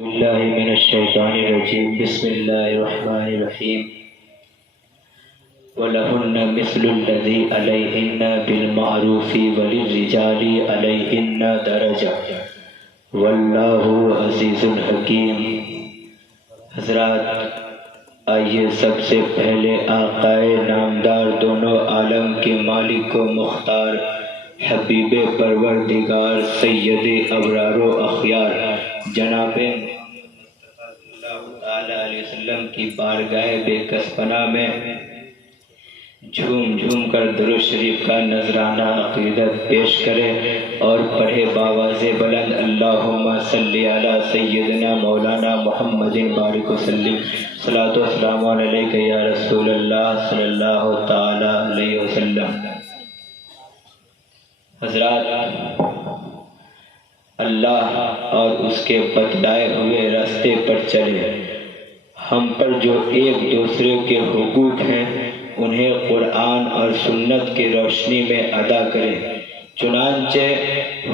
باللہ من الشیطان الرجیم بسم اللہ الرحمن الرحیم وَلَهُنَّ مِثْلُ الَّذِي عَلَيْهِنَّ بِالْمَعْرُوفِ وَلِلرِّجَالِ عَلَيْهِنَّ دَرَجَةٌ وَاللَّهُ عَزِيزٌ حَكِيمٌ۔ حضرات، آئیے سب سے پہلے آقائے نامدار دونوں عالم کے مالک و مختار حبیب پروردگار سید ابرار و اخیار جناب صلی اللہ علیہ وسلم کی بارگاہ بے کس پناہ میں جھوم جھوم کر درود شریف کا نذرانہ عقیدت پیش کرے اور پڑھے باواز بلند اللہم صلی علی سیدنا مولانا محمد بارک وسلم صلاۃ و سلام علیک یا رسول اللہ صلی اللہ تعالی علیہ وسلم۔ حضرات، اللہ اور اس کے بتلائے ہوئے راستے پر چلے۔ ہم پر جو ایک دوسرے کے حقوق ہیں انہیں قرآن اور سنت کی روشنی میں ادا کریں۔ چنانچہ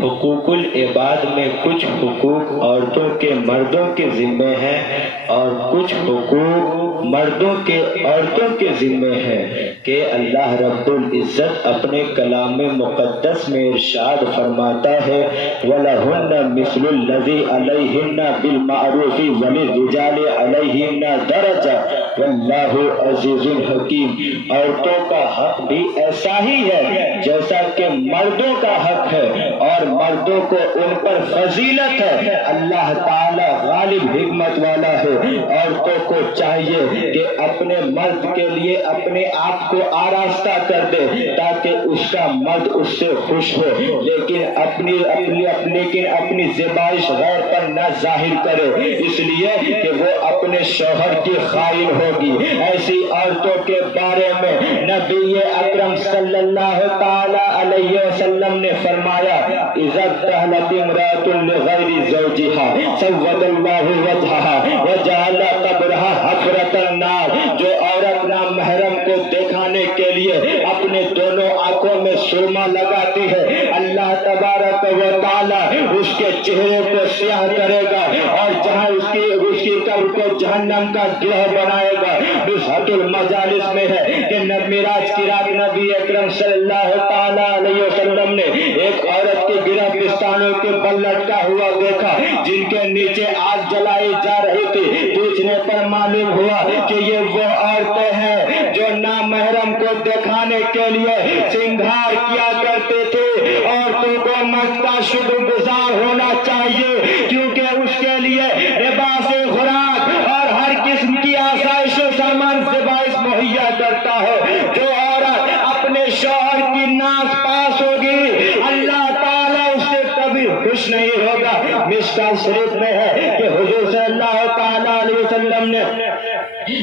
حقوق العباد میں کچھ حقوق عورتوں کے مردوں کے ذمے ہیں اور کچھ حقوق مردوں کے عورتوں کے ذمے ہیں کہ اللہ رب العزت اپنے کلام مقدس میں ارشاد فرماتا ہے وَلَهُنَّ مِثْلُ الَّذِي عَلَيْهِنَّ بِالْمَعْرُوفِ وَلِلرِّجَالِ عَلَيْهِنَّ دَرَجَةٌ وَاللَّهُ عَزِيزٌ حَكِيمٌ۔ عورتوں کا حق بھی ایسا ہی ہے جیسا کہ مردوں کا حق ہے اور مردوں کو ان پر فضیلت ہے۔ اللہ تعالی غالب حکمت والا ہے۔ عورتوں کو چاہیے کہ اپنے مرد کے لیے اپنے آپ کو آراستہ کر دے تاکہ اس کا مرد اس سے خوش ہو، لیکن اپنی زیبائش غیر پر نہ ظاہر کرے، اس لیے کہ وہ اپنے شوہر کی خائن ہوگی۔ ایسی عورتوں کے بارے میں نبی اکرم صلی اللہ تعالی علیہ وسلم نے فرمایا اذا ابتهلت امرأة لغیر زوجها سود اللہ وجہها وجعل قبرها حفرة النار۔ جو عورت نامحرم کو دکھانے کے لیے اپنے دونوں آنکھوں میں سرما لگاتی ہے، اللہ تبارک و تعالی اس کے چہرے کو سیاہ کرے گا اور جہاں اس کی قبر کو جہنم کا گرہ بنائے گا۔ بصحت المجالس میں ہے کہ معراج کی رات نبی اکرم صلی اللہ تعالی علیہ وسلم نے ایک عورت کے گرہ پستانوں کے بل لٹکا ہوا دیکھا جن کے نیچے آگ جلائی جا رہی تھی۔ پوچھنے پر معلوم ہوا کہ یہ وہ عورتیں ہیں جو نامحرم کو دکھانے کے لیے سنگھار کیا کرتے تھے۔ عورتوں کو مرد کا شکر گزار ہونا چاہیے کیونکہ اس کے لیے لباس خوراک اور ہر قسم کی آسائش و سامان سے باعث مہیا کرتا ہے۔ جو عورت اپنے شوہر کی ناز پاس ہوگی اللہ تعالیٰ اس سے کبھی خوش نہیں ہوگا۔ مشکوٰۃ شریف میں ہے کہ حضور صلی اللہ تعالیٰ علیہ وسلم نے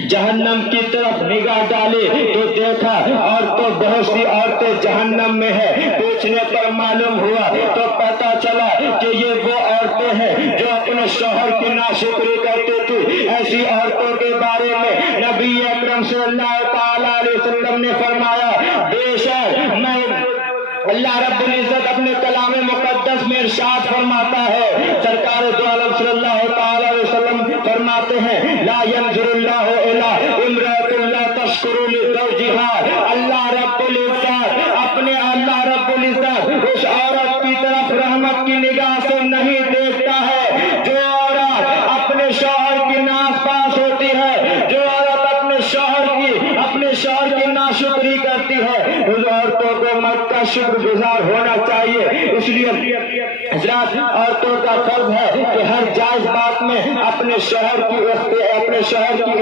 جہنم کی طرف نگاہ ڈالی تو دیکھا اور تو بہت سی عورتیں جہنم میں ہے۔ پوچھنے پر معلوم ہوا تو پتہ چلا کہ یہ وہ عورتیں ہیں جو اپنے شوہر کی ناشکری کرتے تھے۔ ایسی عورتوں کے بارے میں نبی اکرم صلی اللہ تعالیٰ علیہ وسلم نے فرمایا بے شک میں اللہ رب العزت اپنے کلام مقدس میں ارشاد فرماتا ہے، سرکار دو عالم صلی اللہ تعالی علیہ وسلم فرماتے ہیں لا ينظر اللہ الی امرأة لا تشکر لزوجها۔ اللہ رب العزت اس عورت کی طرف رحمت کی نگاہ سے نہیں دیکھتا ہے جو عورت اپنے شوہر کی ناز پاس ہوتی ہے، جو عورت اپنے شوہر کی ناشکری کرتی ہے۔ اس عورتوں کو مرد کا شکر گزار ہونا چاہیے۔ اس لیے حضرات، عورتوں کا فرض ہے کہ ہر جائز بات میں اپنے شوہر کی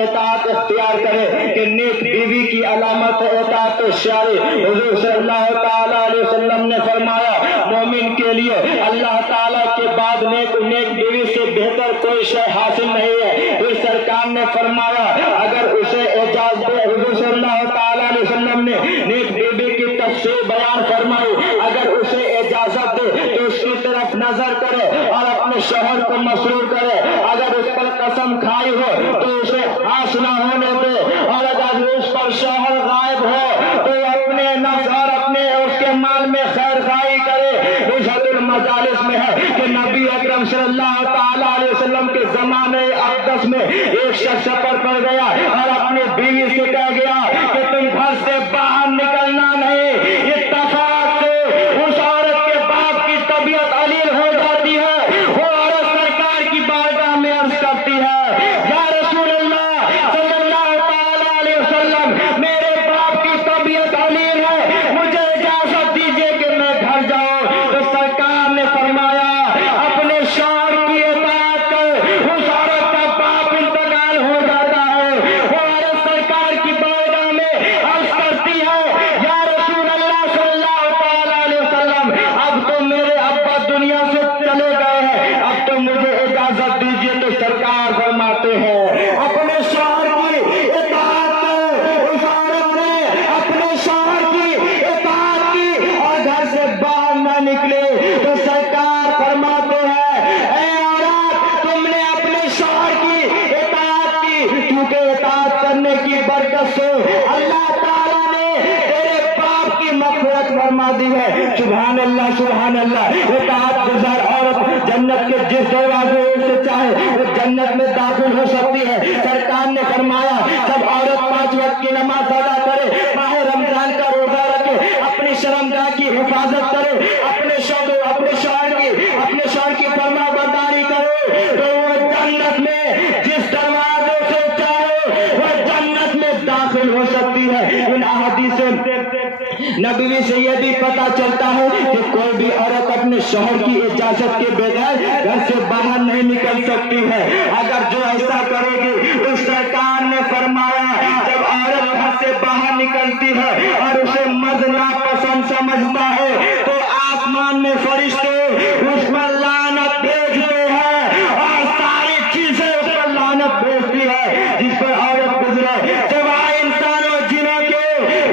اطاعت اختیار کرے کہ نیک بیوی کی علامت اطاعت شرعی۔ حضور صلی اللہ تعالی علیہ وسلم نے فرمایا مومن کے لیے اللہ تعالیٰ کے بعد نیک بیوی سے بہتر کوئی شے حاصل نہیں ہے۔ پھر سرکار نے فرمایا اگر اسے اجازت دے، حضور صلی اللہ تعالی علیہ وسلم نے نیک بیوی کی تفصیل بیان فرمائی، اگر اسے اجازت دے تو اس کی طرف نظر کرے اور اپنے شوہر کو مسرور کرے۔ اگر اس پر قسم کھائی ہو تو اسے ہاس نہ ہونے دے، اور اگر اس پر شوہر غائب ہو تو اپنے نفس اور اس کے مال میں خیر خواہی کرے۔ اس حد المجالس میں ہے کہ نبی اکرم صلی اللہ تعالی علیہ وسلم کے حمام اقدس میں ایک شخص سفر پر گیا اور اپنی بیوی سے کہہ گیا کہ تم گھر سے باہر نکلنا نہیں. اتفاق سے اس عورت کے باپ کی طبیعت علیل ہو جاتی ہے. وہ عورت سرکار کی بارگاہ میں عرض کرتی ہے یا رسول اللہ صلی اللہ تعالی علیہ وسلم میرے باپ کی طبیعت علیل ہے, مجھے اجازت دیجیے کہ میں گھر جاؤں. تو سرکار نے فرمایا اپنے شوہر کی اطاعت کر. اس عورت کا باپ انتقال ہو جاتا ہے. وہ عورت سرکار کی بارگاہ میں عرض کرتی ہے یا رسول اللہ صلی اللہ تعالی علیہ وسلم اب تو میرے ابا دنیا سے چلے گئے ہیں, اب تو مجھے اجازت دیجیے. تو سرکار فرماتے ہیں اپنے شوہر کی اطاعت کر. اس عورت نے اپنے شوہر کی اطاعت کی اور گھر سے باہر نہ نکلے. تو سرکار فرماتے ہیں اے عورت تم نے اپنے شوہر کی اطاعت کی, کیونکہ اطاعت کرنے کی برکت سے اللہ تعالیٰ نے تیرے باپ کی مغفرت فرما دی ہے. سبحان اللہ سبحان اللہ. اطاعت گزار عورت جنت کے جس دروازے سے چاہے وہ جنت میں داخل ہو سکتی ہے. سرکار نے فرمایا سب عورت 5 وقت کی نماز ادا کرے, ماہ رمضان کا روزہ رکھے, اپنی شرمگاہ کی حفاظت کرے, اپنے شوہر کی فرما برداری کرے, تو وہ جنت میں جس دروازے سے چاہے وہ جنت میں داخل ہو سکتی ہے. ان احادیث نبوی سے یہ بھی پتا چلتا ہے کہ کوئی بھی عورت اپنے شوہر کی اجازت کے بغیر گھر سے باہر نہیں نکل سکتی ہے. اگر جو ایسا کرے گی تو سرکار نے فرمایا جب عورت گھر سے باہر نکلتی ہے اور اسے مرد ناپسند سمجھتا ہے تو آسمان میں فرشتے اس پر لعنت بھیجتے ہیں اور ساری چیزیں اس پر لعنت بھیجتی ہے جس پر عورت گزرے, سوائے انسان اور جنوں کے,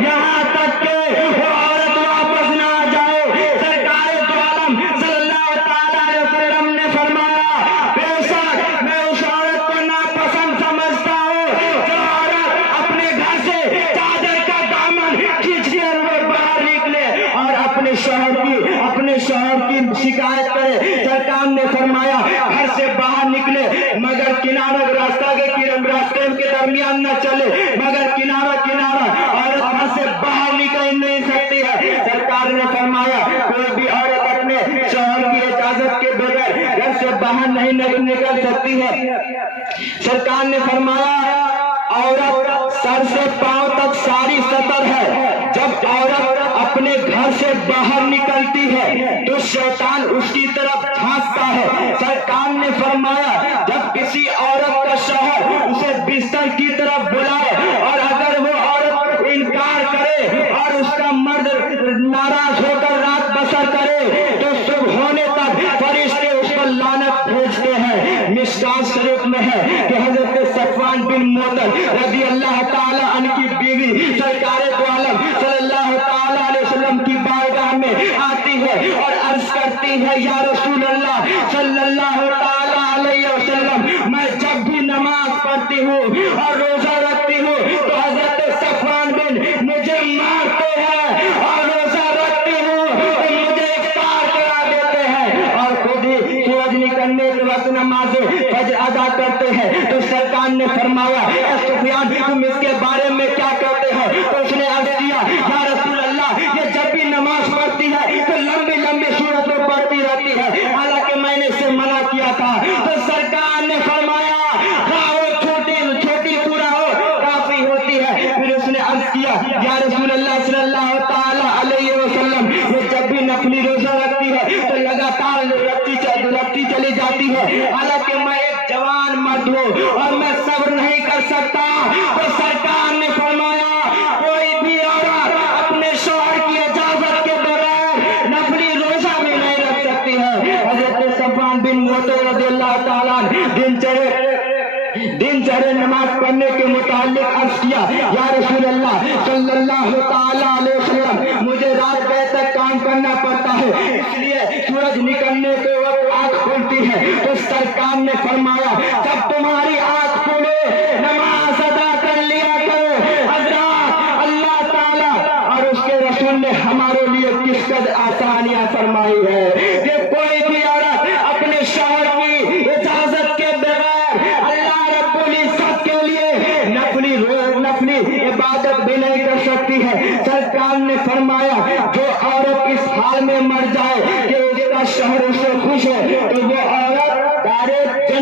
یہاں تک کہ وہ عورت واپس نہ آ جائے. سرکار دو عالم صلی اللہ تعالی علیہ وسلم نے فرمایا بے شک میں اس عورت کو ناپسند سمجھتا ہوں جو عورت اپنے گھر سے چادر کا دامن کھینچتے ہوئے باہر نکلے اور اپنے شوہر کی شکایت کرے. سرکار نے فرمایا گھر سے باہر نکلے مگر راستے کے درمیان نہ چلے, مگر کنارہ عورت گھر سے باہر نکل نہیں سکتی ہے. سرکار نے فرمایا کوئی بھی عورت اپنے شوہر کی اجازت کے بغیر گھر سے باہر نہیں نکل سکتی ہے. سرکار نے فرمایا عورت سر سے پاؤں تک ساری سطر ہے. جب عورت اپنے گھر سے باہر نکلتی ہے تو شیطان اس کی طرف دھانستا ہے. سرکار نے فرمایا جب کسی عورت کا شوہر اسے بستر کی طرف بلائے اور اگر وہ عورت انکار کرے اور اس کا مرد ناراض ہو کر رات بسر کرے تو صبح ہونے تک فرشتے اس پر لعنت بھیجتے ہیں. مشکات شریف میں ہے کہ حضرت صفوان بن معطل رضی اللہ تعالی عنہ کی بیوی سرکار دو عالم صلی اللہ تعالی علیہ وسلم کی بارگاہ میں آتی ہے اور عرض کرتی ہے یا رسول اللہ صلی اللہ تعالی علیہ وسلم میں جب بھی نماز پڑھتی ہوں اور روزہ رکھتی ہوں تو حضرت صفوان بن مجھے مارتے ہیں اور روزہ رکھتی ہوں تو مجھے افطار کرا دیتے ہیں اور خود ہی سورج نکلنے کے وقت نماز فجر ادا کرتے ہیں. تو سرکار نے فرمایا اے سفیان تم اس کے بارے میں کیا کہتے ہو؟ تو اس نے عرض کیا یا رسول اللہ یہ جب بھی نماز پڑھتی ہے تو لمبی سورتیں پڑھتی رہتی ہے, حالانکہ میں نے اسے منع کیا تھا. تو سرکار نے فرمایا چھوٹی سورہ ہو کافی ہوتی ہے. پھر اس نے عرض کیا یا رسول اللہ صلی اللہ تعالی علیہ وسلم یہ جب بھی نفلی روزہ رکھتی ہے تو لگاتار رکھتی چلی جاتی ہے, حالانکہ میں ایک جوان مرد ہوں اور میں صبر نہیں کر سکتا. تو سرکار نے فرمایا کوئی بھی عورت اپنے شوہر کی اجازت کے بغیر نفلی روزہ بھی نہیں رکھ سکتی ہے. حضرت صفوان بن معطل رضی اللہ تعالیٰ دن چڑھے نماز پڑھنے کے متعلق عرض کیا یا رسول اللہ صلی اللہ تعالی علیہ وسلم مجھے رات گئے تک کام کرنا پڑتا ہے, اس لیے سورج نکلنے کے وقت آنکھ کھلتی ہے. تو سرکار نے فرمایا جب تمہاری آنکھ کھلے نماز ادا کر لیا کرو. حضرات اللہ تعالیٰ اور اس کے رسول نے ہمارے لیے کس قدر آسانیاں فرمائی ہے کہ کوئی بھی عورت اپنے شوہر کی اجازت کے بغیر